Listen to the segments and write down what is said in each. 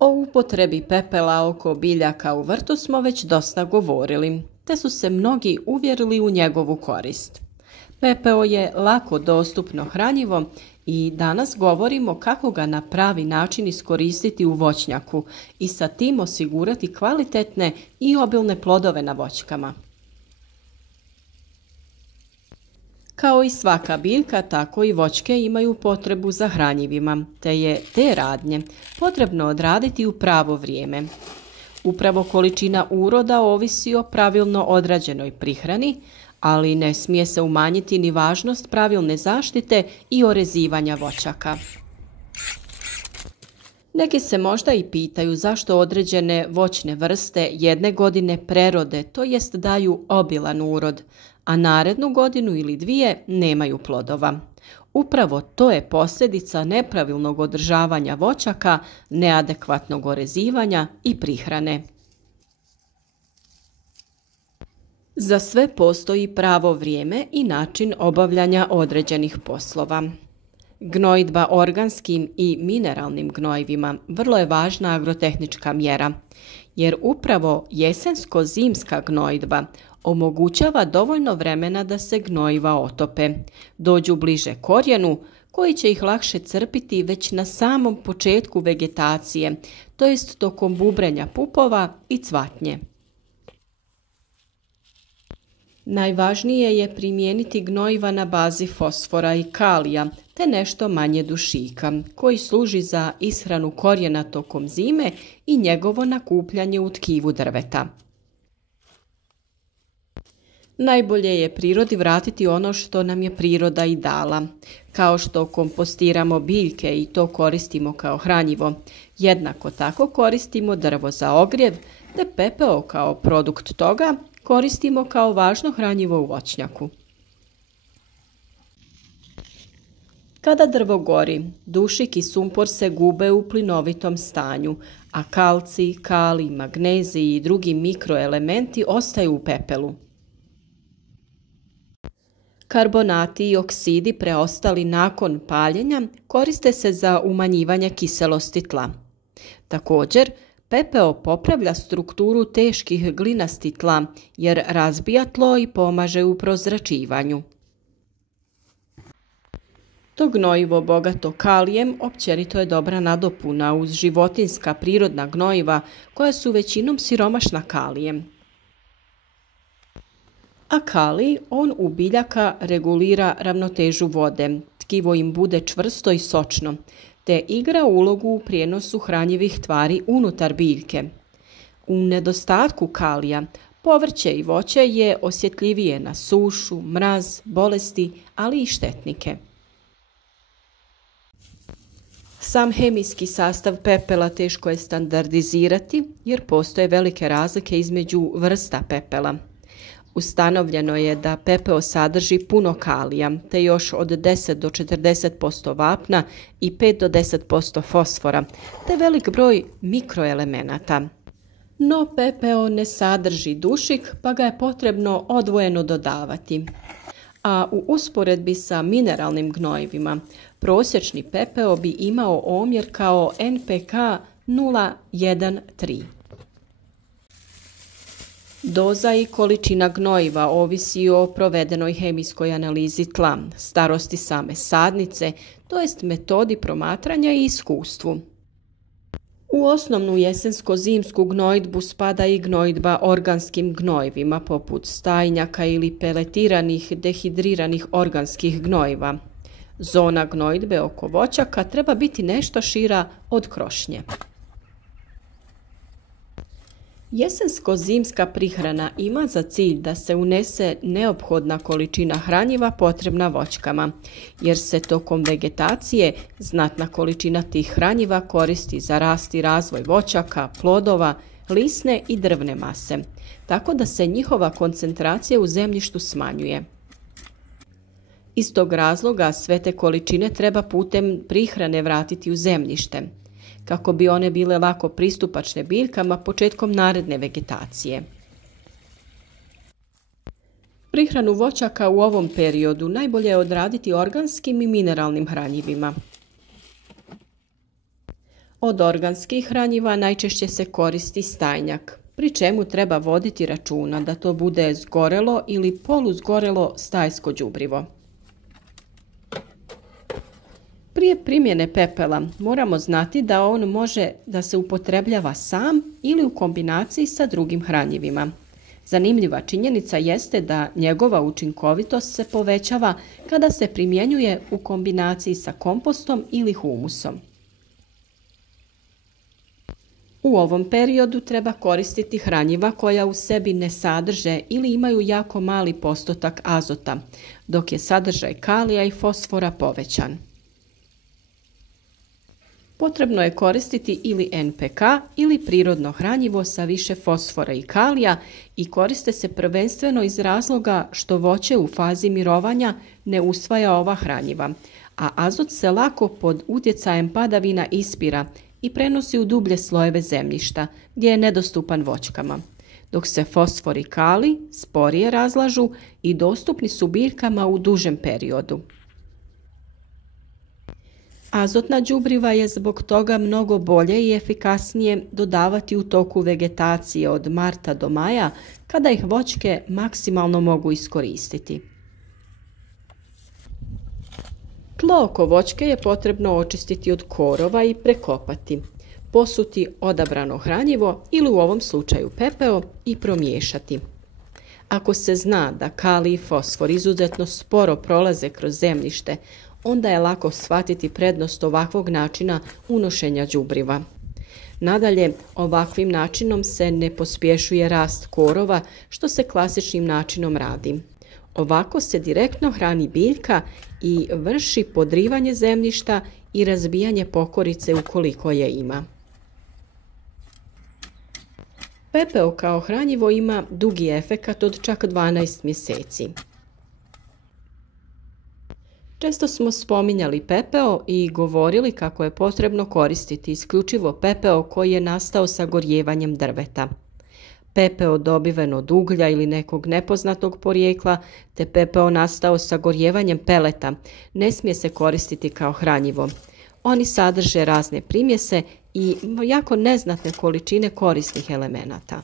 O upotrebi pepela oko biljaka u vrtu smo već dosta govorili, te su se mnogi uvjerili u njegovu korist. Pepeo je lako dostupno hranjivo i danas govorimo kako ga na pravi način iskoristiti u voćnjaku i sa tim osigurati kvalitetne i obilne plodove na voćkama. Kao i svaka biljka, tako i voćke imaju potrebu za hranjivima, te je te radnje potrebno odraditi u pravo vrijeme. Upravo količina uroda ovisi o pravilno odrađenoj prihrani, ali ne smije se umanjiti ni važnost pravilne zaštite i orezivanja voćaka. Neki se možda i pitaju zašto određene voćne vrste jedne godine prerode, to jest daju obilan urod, a narednu godinu ili dvije nemaju plodova. Upravo to je posljedica nepravilnog održavanja voćaka, neadekvatnog orezivanja i prihrane. Za sve postoji pravo vrijeme i način obavljanja određenih poslova. Gnojidba organskim i mineralnim gnojivima vrlo je važna agrotehnička mjera, jer upravo jesensko-zimska gnojidba omogućava dovoljno vremena da se gnojiva otope, dođu bliže korijenu koji će ih lakše crpiti već na samom početku vegetacije, to jest tokom bubrenja pupova i cvatnje. Najvažnije je primijeniti gnojiva na bazi fosfora i kalija, te nešto manje dušika, koji služi za ishranu korijena tokom zime i njegovo nakupljanje u tkivu drveta. Najbolje je prirodi vratiti ono što nam je priroda i dala. Kao što kompostiramo biljke i to koristimo kao hranjivo, jednako tako koristimo drvo za ogrjev, te pepeo kao produkt toga koristimo kao važno hranjivo u voćnjaku. Kada drvo gori, dušik i sumpor se gube u plinovitom stanju, a kalcij, kalij, magnezij i drugi mikroelementi ostaju u pepelu. Karbonati i oksidi preostali nakon paljenja koriste se za umanjivanje kiselosti tla. Također, pepeo popravlja strukturu teških glinastih tla jer razbija tlo i pomaže u prozračivanju. To gnojivo bogato kalijem općenito je dobra nadopuna uz životinjska prirodna gnojiva koja su većinom siromašna kalijem. A kalij, on u biljaka regulira ravnotežu vode, tkivo im bude čvrsto i sočno, te igra ulogu u prijenosu hranjivih tvari unutar biljke. U nedostatku kalija, povrće i voće je osjetljivije na sušu, mraz, bolesti, ali i štetnike. Sam hemijski sastav pepela teško je standardizirati jer postoje velike razlike između vrsta pepela. Ustanovljeno je da pepeo sadrži puno kalija, te još od 10 do 40% vapna i 5 do 10% fosfora, te velik broj mikroelemenata. No pepeo ne sadrži dušik, pa ga je potrebno odvojeno dodavati. A u usporedbi sa mineralnim gnojivima, prosječni pepeo bi imao omjer kao NPK 0,1:3. Doza i količina gnojiva ovisi o provedenoj hemijskoj analizi tla, starosti same sadnice, to jest metodi promatranja i iskustvu. U osnovnu jesensko-zimsku gnojidbu spada i gnojidba organskim gnojivima poput stajnjaka ili peletiranih dehidriranih organskih gnojiva. Zona gnojidbe oko voćaka treba biti nešto šira od krošnje. Jesensko-zimska prihrana ima za cilj da se unese neophodna količina hranjiva potrebna voćkama, jer se tokom vegetacije znatna količina tih hranjiva koristi za rast i razvoj voćaka, plodova, lisne i drvne mase, tako da se njihova koncentracija u zemljištu smanjuje. Iz tog razloga sve te količine treba putem prihrane vratiti u zemljište, kako bi one bile lako pristupačne biljkama početkom naredne vegetacije. Prihranu voćaka u ovom periodu najbolje je odraditi organskim i mineralnim hranjivima. Od organskih hranjiva najčešće se koristi stajnjak, pri čemu treba voditi računa da to bude zgorelo ili poluzgorelo stajsko đubrivo. Prije primjene pepela moramo znati da on može da se upotrebljava sam ili u kombinaciji sa drugim hranjivima. Zanimljiva činjenica jeste da njegova učinkovitost se povećava kada se primjenjuje u kombinaciji sa kompostom ili humusom. U ovom periodu treba koristiti hranjiva koja u sebi ne sadrže ili imaju jako mali postotak azota, dok je sadržaj kalija i fosfora povećan. Potrebno je koristiti ili NPK ili prirodno hranjivo sa više fosfora i kalija i koriste se prvenstveno iz razloga što voće u fazi mirovanja ne usvaja ova hranjiva, a azot se lako pod utjecajem padavina ispira i prenosi u dublje slojeve zemljišta gdje je nedostupan voćkama, dok se fosfor i kalij sporije razlažu i dostupni su biljkama u dužem periodu. Azotna đubriva je zbog toga mnogo bolje i efikasnije dodavati u toku vegetacije od marta do maja, kada ih voćke maksimalno mogu iskoristiti. Tlo oko voćke je potrebno očistiti od korova i prekopati, posuti odabrano hranjivo ili u ovom slučaju pepeo i promiješati. Ako se zna da kalij i fosfor izuzetno sporo prolaze kroz zemljište, onda je lako shvatiti prednost ovakvog načina unošenja đubriva. Nadalje, ovakvim načinom se ne pospješuje rast korova, što se klasičnim načinom radi. Ovako se direktno hrani biljka i vrši podrivanje zemljišta i razbijanje pokorice ukoliko je ima. Pepeo kao hranjivo ima dugi efekat od čak 12 mjeseci. Često smo spominjali pepeo i govorili kako je potrebno koristiti isključivo pepeo koji je nastao sagorjevanjem drveta. Pepeo dobiven od uglja ili nekog nepoznatog porijekla, te pepeo nastao sagorjevanjem peleta ne smije se koristiti kao hranjivo. Oni sadrže razne primjese i jako neznatne količine korisnih elemenata.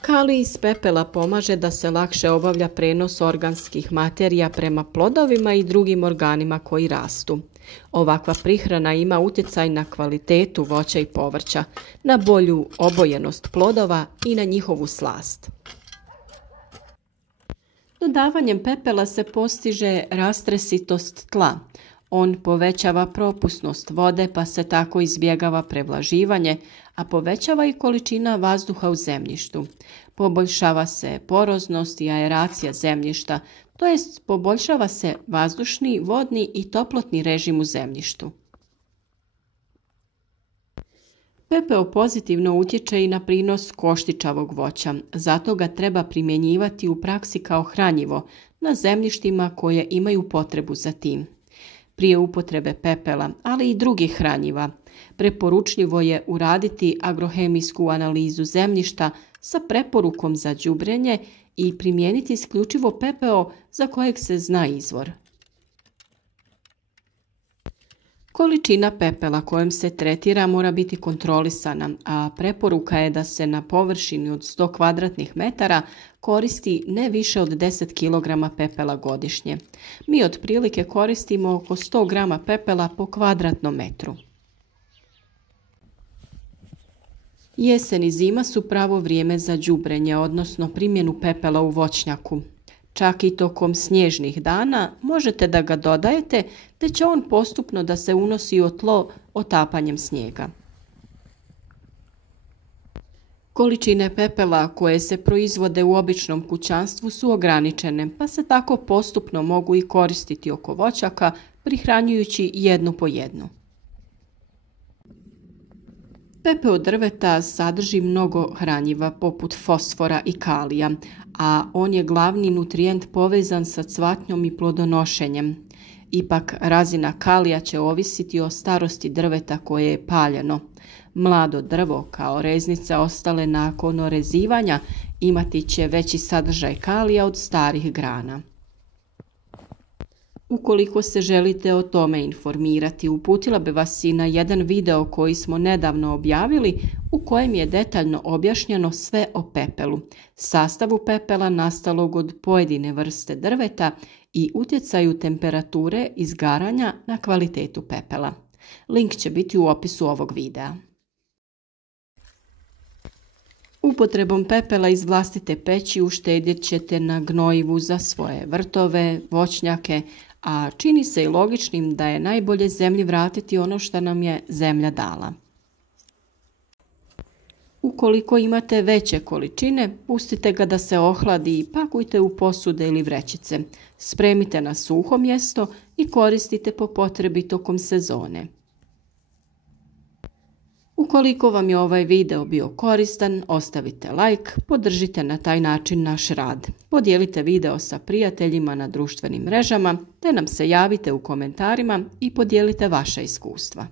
Kalij iz pepela pomaže da se lakše obavlja prenos organskih materija prema plodovima i drugim organima koji rastu. Ovakva prihrana ima utjecaj na kvalitetu voća i povrća, na bolju obojenost plodova i na njihovu slast. Dodavanjem pepela se postiže rastresitost tla. On povećava propusnost vode pa se tako izbjegava prevlaživanje, a povećava i količina vazduha u zemljištu. Poboljšava se poroznost i aeracija zemljišta, to jest poboljšava se vazdušni, vodni i toplotni režim u zemljištu. Pepeo pozitivno utječe i na prinos koštičavog voća, zato ga treba primjenjivati u praksi kao hranjivo na zemljištima koje imaju potrebu za tim. Prije upotrebe pepela, ali i drugih hranjiva, preporučljivo je uraditi agrohemijsku analizu zemljišta sa preporukom za đubrenje i primijeniti isključivo pepeo za kojeg se zna izvor. Količina pepela kojom se tretira mora biti kontrolisana, a preporuka je da se na površini od 100 kvadratnih metara koristi ne više od 10 kg pepela godišnje. Mi otprilike koristimo oko 100 grama pepela po kvadratnom metru. Jesen i zima su pravo vrijeme za đubrenje, odnosno primjenu pepela u voćnjaku. Čak i tokom snježnih dana možete da ga dodajete, te će on postupno da se unosi u tlo otapanjem snijega. Količine pepela koje se proizvode u običnom kućanstvu su ograničene, pa se tako postupno mogu i koristiti oko voćaka, prihranjujući jednu po jednu. Pepeo drveta sadrži mnogo hranjiva poput fosfora i kalija, a on je glavni nutrijent povezan sa cvatnjom i plodonošenjem. Ipak razina kalija će ovisiti o starosti drveta koje je paljeno. Mlado drvo kao reznice ostale nakon orezivanja imati će veći sadržaj kalija od starih grana. Ukoliko se želite o tome informirati, uputila bi vas i na jedan video koji smo nedavno objavili u kojem je detaljno objašnjeno sve o pepelu, sastavu pepela nastalog od pojedine vrste drveta i utjecaju temperature izgaranja na kvalitetu pepela. Link će biti u opisu ovog videa. Upotrebom pepela iz vlastite peći uštedjet ćete na gnojivu za svoje vrtove, voćnjake, a čini se i logičnim da je najbolje zemlji vratiti ono što nam je zemlja dala. Ukoliko imate veće količine, pustite ga da se ohladi i pakujte u posude ili vrećice. Spremite na suho mjesto i koristite po potrebi tokom sezone. Ukoliko vam je ovaj video bio koristan, ostavite like, podržite na taj način naš rad. Podijelite video sa prijateljima na društvenim mrežama, te nam se javite u komentarima i podijelite vaša iskustva.